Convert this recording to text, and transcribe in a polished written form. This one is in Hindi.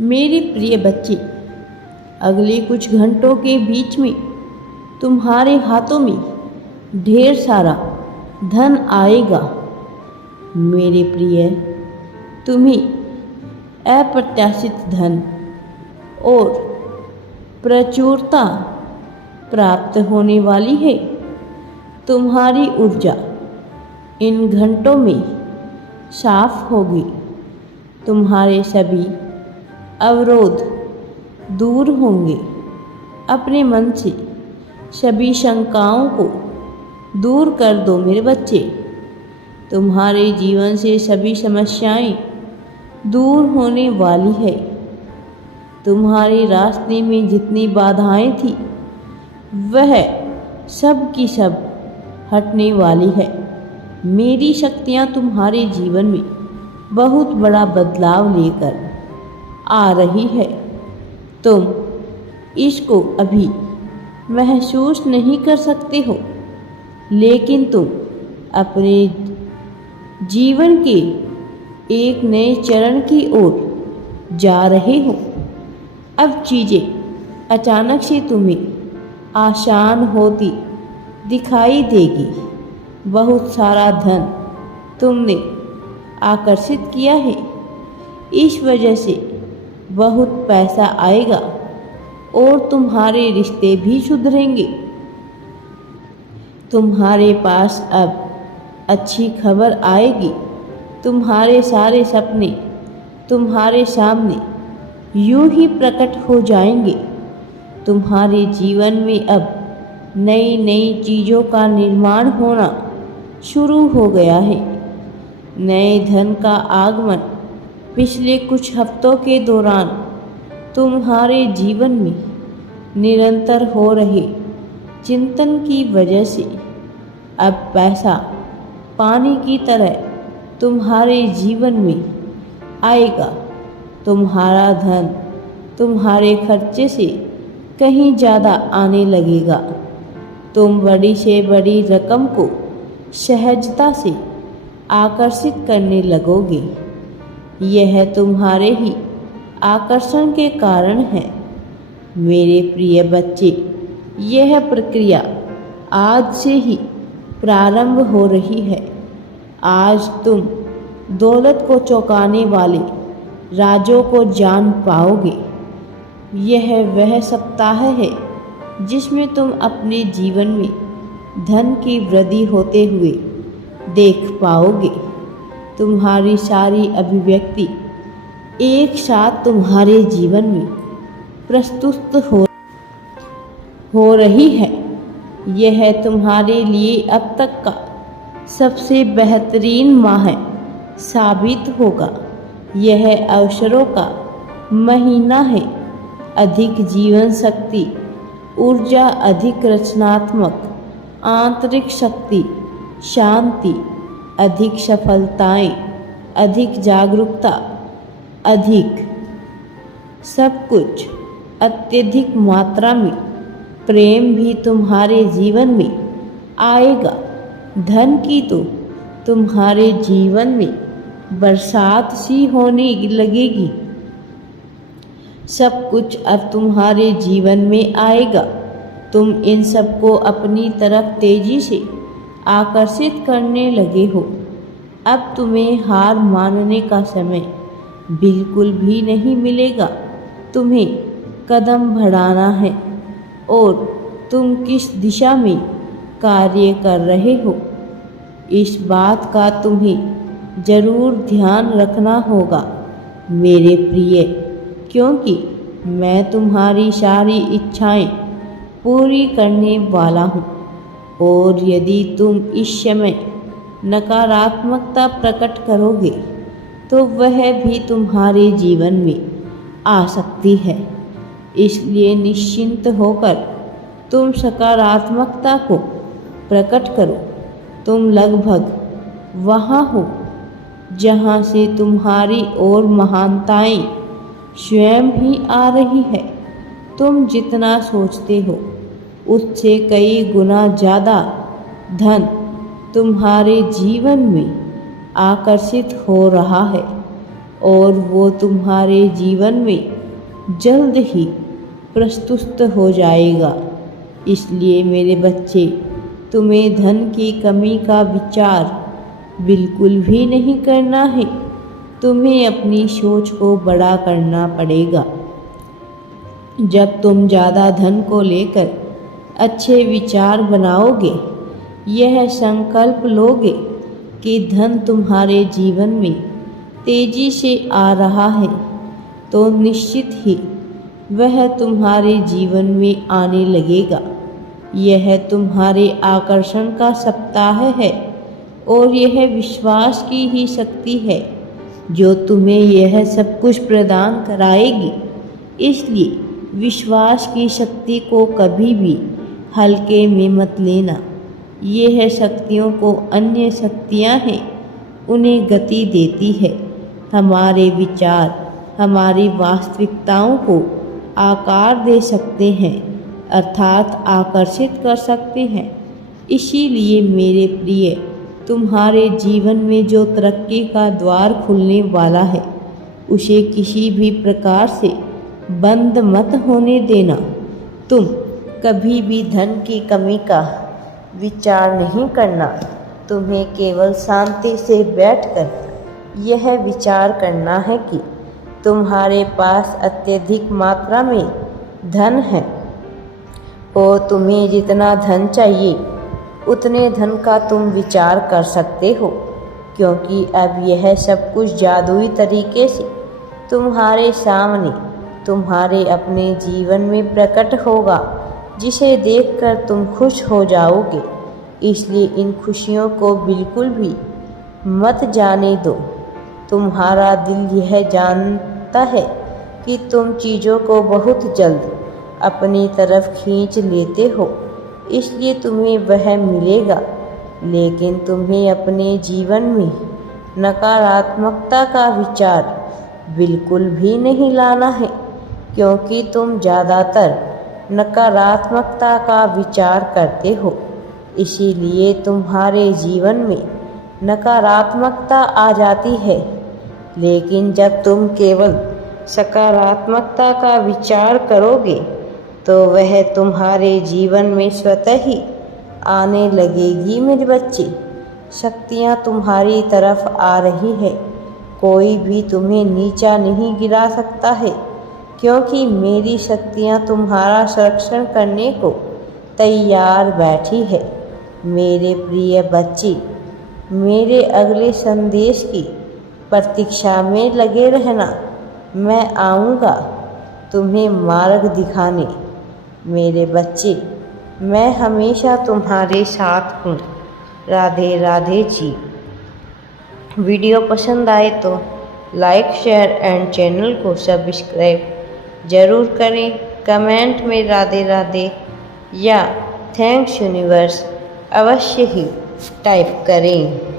मेरे प्रिय बच्चे, अगले कुछ घंटों के बीच में तुम्हारे हाथों में ढेर सारा धन आएगा। मेरे प्रिय, तुम्हें अप्रत्याशित धन और प्रचुरता प्राप्त होने वाली है। तुम्हारी ऊर्जा इन घंटों में साफ होगी। तुम्हारे सभी अवरोध दूर होंगे। अपने मन से सभी शंकाओं को दूर कर दो मेरे बच्चे। तुम्हारे जीवन से सभी समस्याएं दूर होने वाली है। तुम्हारे रास्ते में जितनी बाधाएं थी वह सब की सब हटने वाली है। मेरी शक्तियाँ तुम्हारे जीवन में बहुत बड़ा बदलाव लेकर आ रही है। तुम इसको अभी महसूस नहीं कर सकते हो, लेकिन तुम अपने जीवन के एक नए चरण की ओर जा रहे हो। अब चीज़ें अचानक से तुम्हें आसान होती दिखाई देगी। बहुत सारा धन तुमने आकर्षित किया है, इस वजह से बहुत पैसा आएगा और तुम्हारे रिश्ते भी सुधरेंगे। तुम्हारे पास अब अच्छी खबर आएगी। तुम्हारे सारे सपने तुम्हारे सामने यूं ही प्रकट हो जाएंगे। तुम्हारे जीवन में अब नई नई चीज़ों का निर्माण होना शुरू हो गया है। नए धन का आगमन पिछले कुछ हफ्तों के दौरान तुम्हारे जीवन में निरंतर हो रहे चिंतन की वजह से अब पैसा पानी की तरह तुम्हारे जीवन में आएगा। तुम्हारा धन तुम्हारे खर्चे से कहीं ज़्यादा आने लगेगा। तुम बड़ी से बड़ी रकम को सहजता से आकर्षित करने लगोगे। यह तुम्हारे ही आकर्षण के कारण है। मेरे प्रिय बच्चे, यह प्रक्रिया आज से ही प्रारंभ हो रही है। आज तुम दौलत को चौंकाने वाले राजों को जान पाओगे। यह वह सप्ताह है जिसमें तुम अपने जीवन में धन की वृद्धि होते हुए देख पाओगे। तुम्हारी सारी अभिव्यक्ति एक साथ तुम्हारे जीवन में प्रस्तुत हो रही है। यह तुम्हारे लिए अब तक का सबसे बेहतरीन माह साबित होगा। यह अवसरों का महीना है। अधिक जीवन शक्ति, ऊर्जा, अधिक रचनात्मक आंतरिक शक्ति, शांति, अधिक सफलताएं, अधिक जागरूकता, अधिक सब कुछ, अत्यधिक मात्रा में प्रेम भी तुम्हारे जीवन में आएगा। धन की तो तुम्हारे जीवन में बरसात सी होने लगेगी। सब कुछ अब तुम्हारे जीवन में आएगा। तुम इन सबको अपनी तरफ तेजी से आकर्षित करने लगे हो। अब तुम्हें हार मानने का समय बिल्कुल भी नहीं मिलेगा। तुम्हें कदम बढ़ाना है और तुम किस दिशा में कार्य कर रहे हो, इस बात का तुम्हें जरूर ध्यान रखना होगा मेरे प्रिय, क्योंकि मैं तुम्हारी सारी इच्छाएं पूरी करने वाला हूँ। और यदि तुम इस समय नकारात्मकता प्रकट करोगे तो वह भी तुम्हारे जीवन में आ सकती है। इसलिए निश्चिंत होकर तुम सकारात्मकता को प्रकट करो। तुम लगभग वहाँ हो जहाँ से तुम्हारी ओर महानताएं स्वयं ही आ रही है। तुम जितना सोचते हो उससे कई गुना ज़्यादा धन तुम्हारे जीवन में आकर्षित हो रहा है और वो तुम्हारे जीवन में जल्द ही प्रस्तुत हो जाएगा। इसलिए मेरे बच्चे, तुम्हें धन की कमी का विचार बिल्कुल भी नहीं करना है। तुम्हें अपनी सोच को बड़ा करना पड़ेगा। जब तुम ज़्यादा धन को लेकर अच्छे विचार बनाओगे, यह संकल्प लोगे कि धन तुम्हारे जीवन में तेजी से आ रहा है, तो निश्चित ही वह तुम्हारे जीवन में आने लगेगा। यह तुम्हारे आकर्षण का सप्ताह है और यह विश्वास की ही शक्ति है जो तुम्हें यह सब कुछ प्रदान कराएगी। इसलिए विश्वास की शक्ति को कभी भी हल्के में मत लेना। यह शक्तियों को अन्य शक्तियाँ हैं, उन्हें गति देती है। हमारे विचार हमारी वास्तविकताओं को आकार दे सकते हैं, अर्थात आकर्षित कर सकते हैं। इसीलिए मेरे प्रिय, तुम्हारे जीवन में जो तरक्की का द्वार खुलने वाला है, उसे किसी भी प्रकार से बंद मत होने देना। तुम कभी भी धन की कमी का विचार नहीं करना। तुम्हें केवल शांति से बैठकर यह विचार करना है कि तुम्हारे पास अत्यधिक मात्रा में धन है और तुम्हें जितना धन चाहिए उतने धन का तुम विचार कर सकते हो, क्योंकि अब यह सब कुछ जादुई तरीके से तुम्हारे सामने तुम्हारे अपने जीवन में प्रकट होगा, जिसे देखकर तुम खुश हो जाओगे। इसलिए इन खुशियों को बिल्कुल भी मत जाने दो। तुम्हारा दिल यह जानता है कि तुम चीज़ों को बहुत जल्द अपनी तरफ खींच लेते हो, इसलिए तुम्हें वह मिलेगा। लेकिन तुम्हें अपने जीवन में नकारात्मकता का विचार बिल्कुल भी नहीं लाना है, क्योंकि तुम ज़्यादातर नकारात्मकता का विचार करते हो। इसीलिए तुम्हारे जीवन में नकारात्मकता आ जाती है। लेकिन जब तुम केवल सकारात्मकता का विचार करोगे, तो वह तुम्हारे जीवन में स्वतः ही आने लगेगी। मेरे बच्चे, शक्तियाँ तुम्हारी तरफ आ रही है। कोई भी तुम्हें नीचा नहीं गिरा सकता है, क्योंकि मेरी शक्तियाँ तुम्हारा संरक्षण करने को तैयार बैठी है। मेरे प्रिय बच्चे, मेरे अगले संदेश की प्रतीक्षा में लगे रहना। मैं आऊँगा तुम्हें मार्ग दिखाने। मेरे बच्चे, मैं हमेशा तुम्हारे साथ हूँ। राधे राधे जी। वीडियो पसंद आए तो लाइक, शेयर एंड चैनल को सब्सक्राइब ज़रूर करें। कमेंट में राधे राधे या थैंक्स यूनिवर्स अवश्य ही टाइप करें।